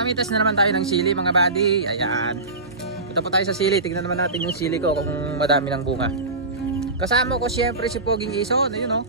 mamitas na naman tayo ng sili mga buddy. Ayan. Punta po tayo sa sili. Tignan naman natin yung sili ko kung madami ng bunga. Kasama ko siyempre si Poging Ison. Ayun o.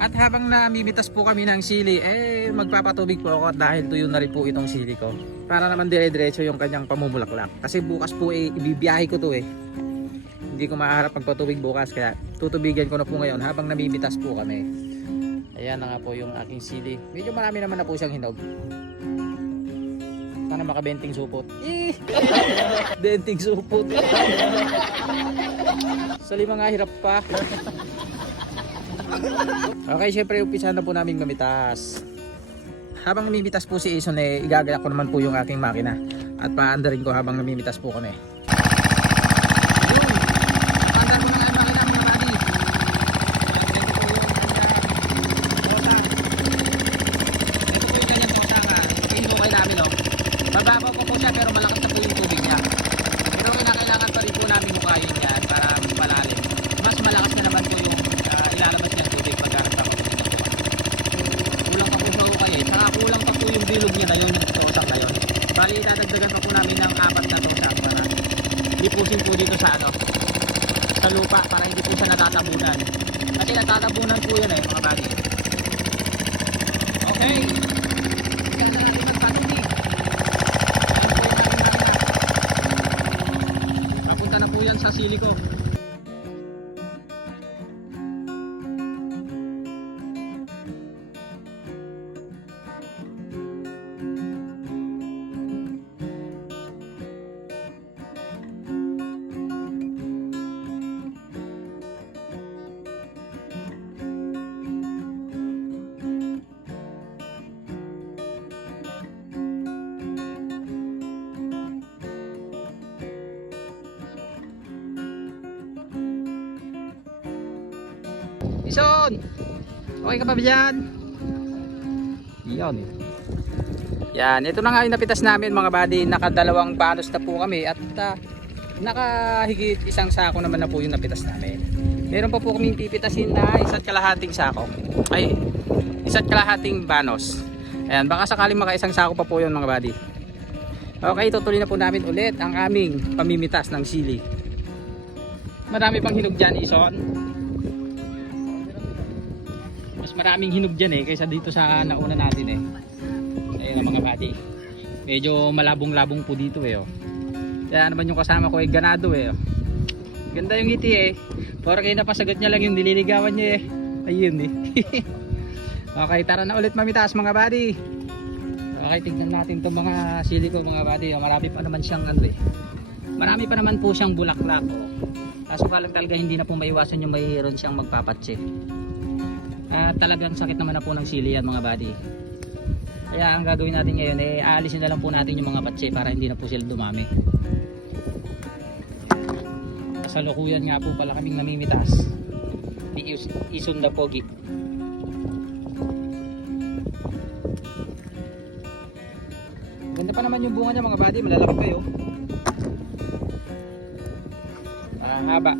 At habang namimitas po kami ng sili, magpapatubig po ako dahil tuyo na rin po itong sili ko. Para naman dire-diretso yung kanyang pamumulaklak. Kasi bukas po ibibiyahe ko to Hindi ko maharap magpatubig bukas kaya tutubigan ko na po ngayon habang namimitas po kami. Ayan na nga po yung aking sili. Medyo marami naman na po siyang hinog. Sana makabenting supot. Benting supot. Sa lima nga hirap pa. Okay, syempre umpisa na po namin mamitas. Habang namimitas po si Ison, igagaya ko naman po yung aking makina. At paandarin ko habang namimitas po kami. Mababaw po siya pero malakas na po yung tubig niya. Pero kailangan pa rin po namin mukayin yan para malalim. Mas malakas na naman po yung ilalabas niya tubig pagkarap ako. Kulang pa po sa ukay Saka kulang pa po yung bilog niya na yun, yung tosak na yun. Bali dadagdagan pa po namin ng 4 na tosak para lipusin po dito sa sa lupa para hindi po siya natatabunan. Kasi natatabunan po yun mga bagay. Okay. Yan sa sili ko. Ison! Okay ka pa ba dyan? Yan, ito na nga yung napitas namin mga buddy. Nakadalawang banos na po kami at nakahigit isang sako naman na po yung napitas namin. Meron pa po kaming pipitasin na 1.5 sako. Ay, 1.5 banos. Ayan, baka sakaling maka isang sako pa po yun mga buddy. Okay, tutuloy na po namin ulit ang aming pamimitas ng sili. Marami pang hinog dyan, Ison. Maraming hinog dyan kaysa dito sa nauna natin ayun mga buddy, medyo malabong-labong po dito kaya naman yung kasama ko ganado ganda yung ngiti para kayo napasagot niya lang yung nililigawan niya ayun Okay, tara na ulit mamitas mga buddy. Okay, tignan natin itong mga sili ko mga buddy. Marami pa naman siyang marami pa naman po siyang bulaklak kaso lang talaga hindi na po maiwasan yung mayroon siyang magpapatse. Talagang sakit naman na po ng sili yan mga buddy. Kaya ang gagawin natin ngayon aalisin na lang po natin yung mga patse para hindi na po sila dumami. Kasalukuyan nga po pala kaming namimitas ni Ison da Pogi. Ganda pa naman yung bunga niya mga buddy, malalaki pa yun. Haba.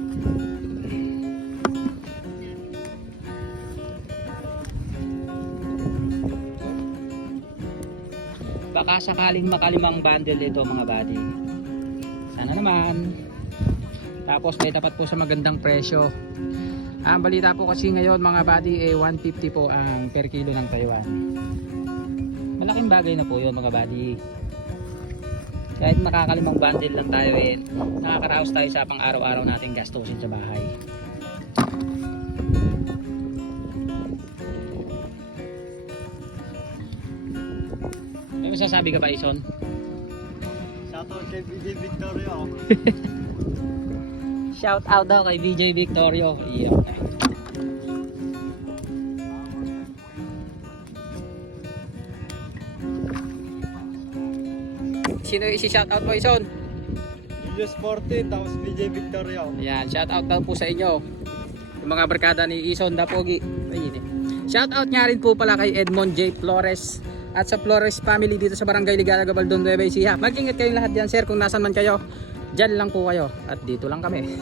Baka sakaling makalimang bundle ito mga buddy. Sana naman. Tapos may tapat po sa magandang presyo. Ang balita po kasi ngayon mga buddy 150 po ang per kilo ng Taiwan. Malaking bagay na po yun mga buddy. Kahit makakalimang bundle lang tayo nakakaraos tayo sa pang araw-araw nating gastusin sa bahay. May masasabi ka ba, Ison? Shoutout kay BJ Victorio. Shout out daw kay BJ Victorio. Iyo. Sino isi-shout out mo, Ison? Julius Forte, tapos BJ Victorio. Ayan, shout out daw po sa inyo. Yung mga barkada ni Ison da Pogi. Shout out nga rin po pala kay Edmond J. Flores at sa Flores family dito sa Barangay Ligaya, Gabaldon, Nueva Ecija. Mag-ingat kayong lahat diyan, sir, kung nasan man kayo. Diyan lang po kayo at dito lang kami.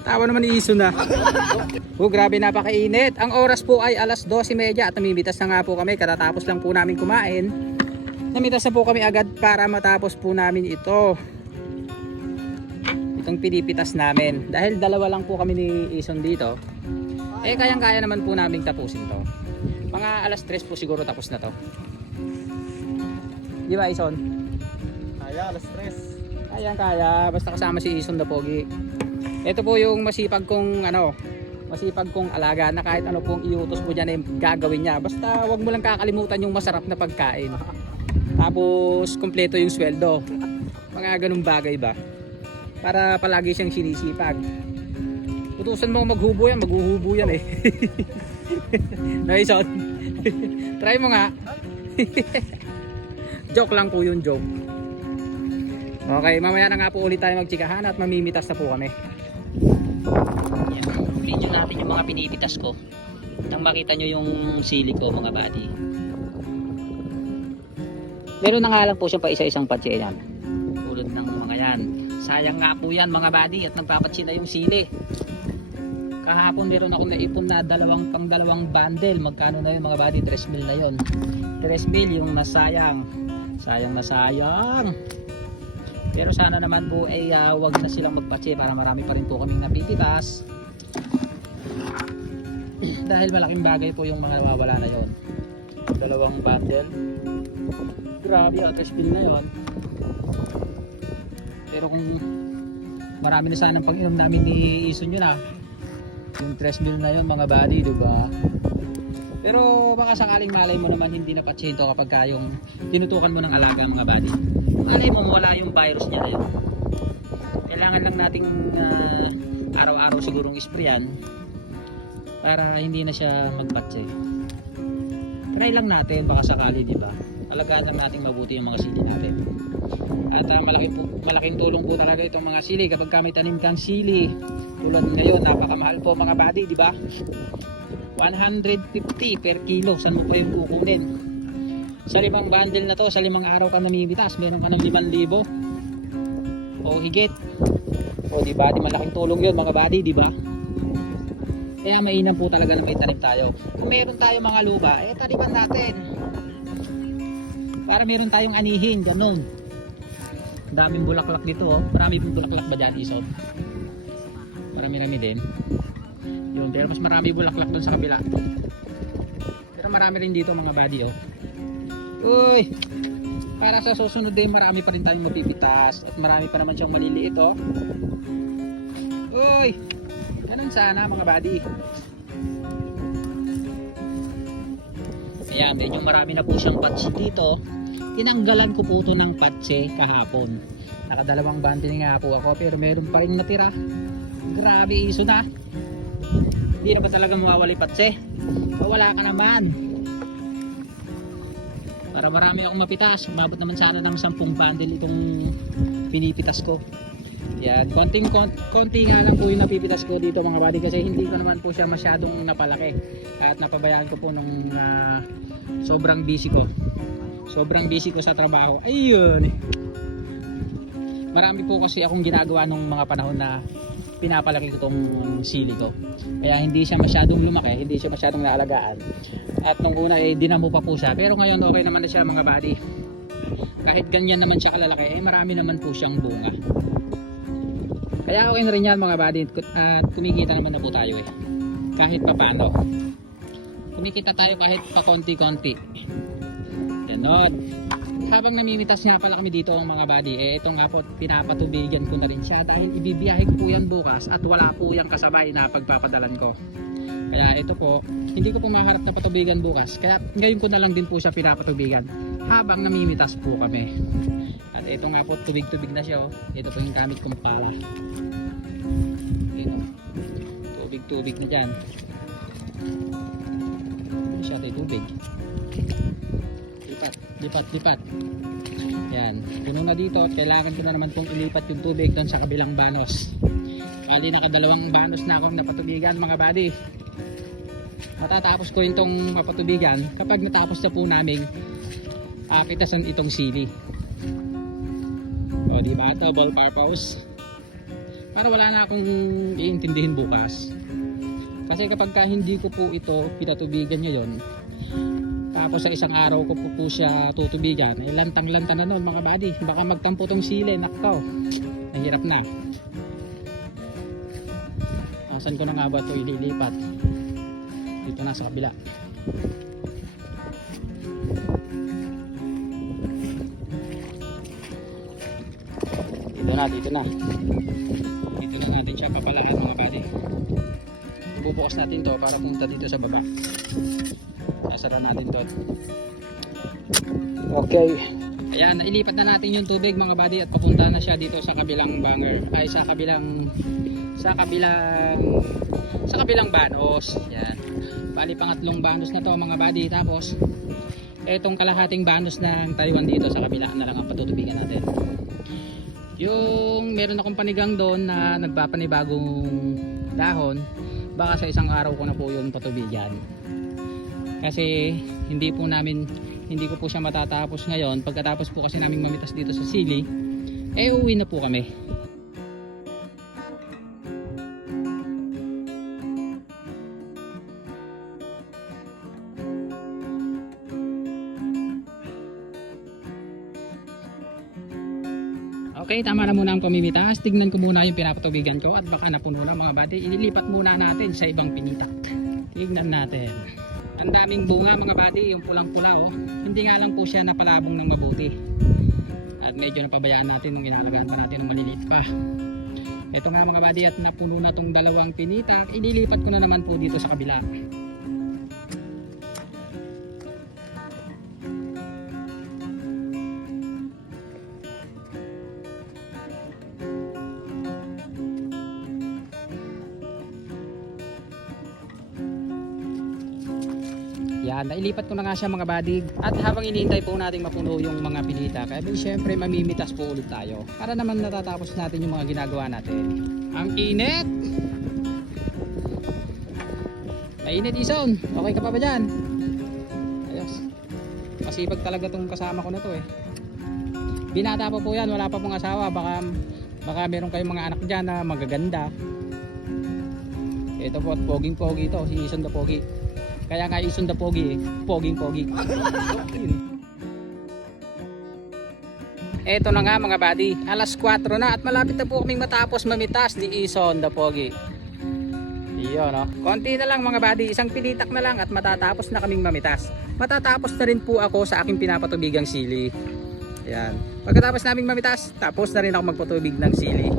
Tawa naman ni Ison na. Oh, grabe napakainit. Ang oras po ay alas 12:30 at namimitas na nga po kami. Katatapos lang po namin kumain. Namitas na po kami agad para matapos po namin ito. Itong pinipitas namin. Dahil dalawa lang po kami ni Ison dito. Eh kayang-kaya naman po namin tapusin to. Mga alas 3 po siguro tapos na to. Di ba Ison? Kaya, alas 3. Kayang-kaya. Basta kasama si Ison na pogi. Ito po yung masipag kong alaga na kahit ano pong iutos mo dyan eh, gagawin niya. Basta wag mo lang kakalimutan yung masarap na pagkain. Tapos kompleto yung sweldo. Mga ganung bagay ba? Para palagi siyang sinisipag. Utusan mo maghubo yan, maghuhubo yan eh. Nice on. Try mo nga. Joke lang po yun, joke. Okay, mamaya na nga po ulit tayo magtsikahan at mamimitas na po kami. Yan, video natin yung mga pinipitas ko. Nang makita nyo yung sili ko mga buddy. Meron na nga lang po siyang pa isa-isang patsi yan. Tulad ng mga yan. Sayang nga po yan mga buddy at nagpapatsi na yung sili. Kahapon meron ako naipon na dalawang bundle. Magkano na yun mga buddy? 3 mil na yun. 3 mil yung nasayang. Sayang na sayang. Pero sana naman po ay wag na silang magpatsi para marami pa rin po kaming napipitas. Dahil malaking bagay po yung mga nawawala na yon. Dalawang bundle. Grabe, 3 mil na yon. Pero kung marami na sanang pag-inom namin ni Ison yun yung 3 mil na yon mga buddy, diba? Pero baka sakaling malay mo naman hindi na patsyento kapag yung tinutukan mo ng alaga mga buddy. Malay mo mawala yung virus niya na yun. Kailangan lang nating araw-araw sigurong isprayan para hindi na siya magpatse. Try lang natin baka sakali, diba? Alagaan lang natin mabuti yung mga sili natin. At malaking tulong po talaga itong mga sili kapag may tanim kang sili. Tulad ngayon, napakamahal po mga buddy, di ba? 150 per kilo. Saan mo po yung kukunin? Sa 5 bundle na to, sa 5 araw ka namimitas, meron ka ng 5,000 o higit. O di ba? Di malaking tulong yun mga buddy, di ba? Kaya mainam po talaga na may tanim tayo. Kung meron tayo mga lupa, taniman natin. Para meron tayong anihin, ganun. Daming bulaklak dito, oh. Marami pong bulaklak ba dyan, Isob? Marami-rami din. Yun, pero mas marami bulaklak doon sa kabila. Pero marami rin dito mga buddy, oh. Uy! Para sa susunod din, marami pa rin tayong mapipitas. At marami pa naman siyang maliliit, oh. Uy! Ganun sana mga buddy. Ayan, medyo marami na po siyang patsi dito. Tinanggalan ko po ito ng patse kahapon. Nakadalawang bundle nga po ako pero meron pa rin natira. Grabe Iso na. Hindi na ba talaga mawawala yung patse? Wala ka naman. Para marami akong mapitas. Umabot naman sana ng 10 bundle itong pinipitas ko. Yan, konti nga lang po yung napipitas ko dito mga buddy kasi hindi ko naman po siya masyadong napalaki. At napabayaan ko po nung sobrang busy ko. Sobrang busy ko sa trabaho. Ayun. Marami po kasi akong ginagawa nung mga panahon na pinapalaki ko tong sili ko. Kaya hindi siya masyadong lumaki, hindi siya masyadong naalagaan. At nung una dinamo pa po siya. Pero ngayon okay naman na siya mga buddy. Kahit ganyan naman siya kalalaki, marami naman po siyang bunga. Kaya okay na rin yan mga buddy. At kumikita naman na po tayo eh. Kahit pa paano. Kumikita tayo kahit pa konti-konti. Ganon. Habang namimitas nga pala kami dito ang mga buddy, ito nga po pinapatubigan ko na rin siya dahil ibibiyahe ko po yan bukas at wala po yung kasabay na pagpapadalan ko. Kaya ito po, hindi ko po maharap na patubigan bukas. Kaya ngayon ko na lang din po siya pinapatubigan habang namimitas po kami. At ito nga po, tubig-tubig na siya. Oh. Ito po yung gamit kong pala. Ito. Tubig-tubig na dyan. Siya ito tubig. Lipat. Yan, puno na dito at kailangan ko na naman pong ilipat yung tubig doon sa kabilang banos. Kali nakadalawang banos na akong napatubigan mga buddy. Matatapos ko itong mapatubigan kapag natapos na po naming pitasan itong sili. O diba, double purpose. para wala na akong iintindihin bukas. Kasi kapag ka hindi ko po ito pinatubigan ngayon, tapos sa isang araw ko po siya tutubigan, eh lantang-lanta na nun mga buddy. Baka magtampo tong sili, nakaw, nahirap na. Saan ko na nga ba ito ililipat? Dito na sa kabila. Dito na natin siya papalaan mga buddy. Bubukas natin to para punta dito sa baba. Sasara natin to. Okay, ayan, nailipat na natin yung tubig mga buddy at papunta na siya dito sa kabilang banger, ay sa kabilang banos. Yan, bali pangatlong banos na to mga buddy. Tapos etong kalahating banos ng Taiwan dito sa kabila na lang ang patutubigan natin. Yung meron akong panigang doon na nagpapanibagong dahon, baka sa isang araw ko na po yun patubigan. Kasi hindi ko po siya matatapos ngayon. Pagkatapos po kasi namin mamitas dito sa sili, eh uwi na po kami. Okay, tama na muna ang pamimitas. Tignan ko muna yung pinapatubigan ko at baka napuno na mga buddy. Ililipat muna natin sa ibang pinitak. Tignan natin. Ang daming bunga mga buddy, yung pulang-pula oh. Hindi nga lang po siya napalabong ng mabuti. At medyo napabayaan natin nung inalagaan pa natin ng maliliit pa. Ito nga mga buddy, at napuno na tong dalawang pinitak. Ililipat ko na naman po dito sa kabila. Yan, nailipat ko na nga siya mga buddy. At habang iniintay po nating mapuno yung mga pinita, kaya syempre mamimitas po ulit tayo para naman natatapos natin yung mga ginagawa natin. Ang init! Mainit Ison, okay ka pa ba dyan? Ayos, masipag talaga tong kasama ko na to eh. Binata pa po yan, wala pa pong asawa. Baka meron kayong mga anak dyan na magaganda. Ito po at poging-pogi ito, si Ison the Pogi. Kaya nga Ison the Pogi, poging-pogi. Eto na nga mga buddy, alas 4 na at malapit na po kaming matapos mamitas ni Ison the Pogi. Iyon no. Konti na lang mga buddy, isang pinitak na lang at matatapos na kaming mamitas. Matatapos na rin po ako sa aking pinapatubigang sili. Yan. Pagkatapos naming mamitas, tapos na rin ako magpatubig ng sili.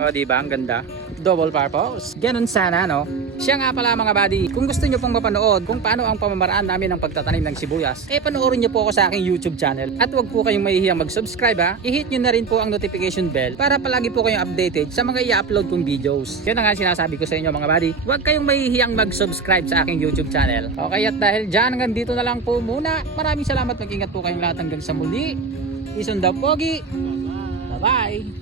O diba, ang ganda. Double purpose. Ganun sana no. Siya nga pala mga buddy, kung gusto nyo pong mapanood kung paano ang pamamaraan namin ng pagtatanim ng sibuyas, eh panoorin nyo po ako sa aking YouTube channel. At huwag po kayong mahihiyang mag-subscribe ha. I-hit nyo na rin po ang notification bell para palagi po kayong updated sa mga i-upload kong videos. Yan nga sinasabi ko sa inyo mga buddy. Huwag kayong mahihiyang mag-subscribe sa aking YouTube channel. Okay, at dahil dyan hanggang dito na lang po muna. Maraming salamat, mag-ingat po kayong lahat hanggang sa muli. Ison the Pogi. Bye-bye.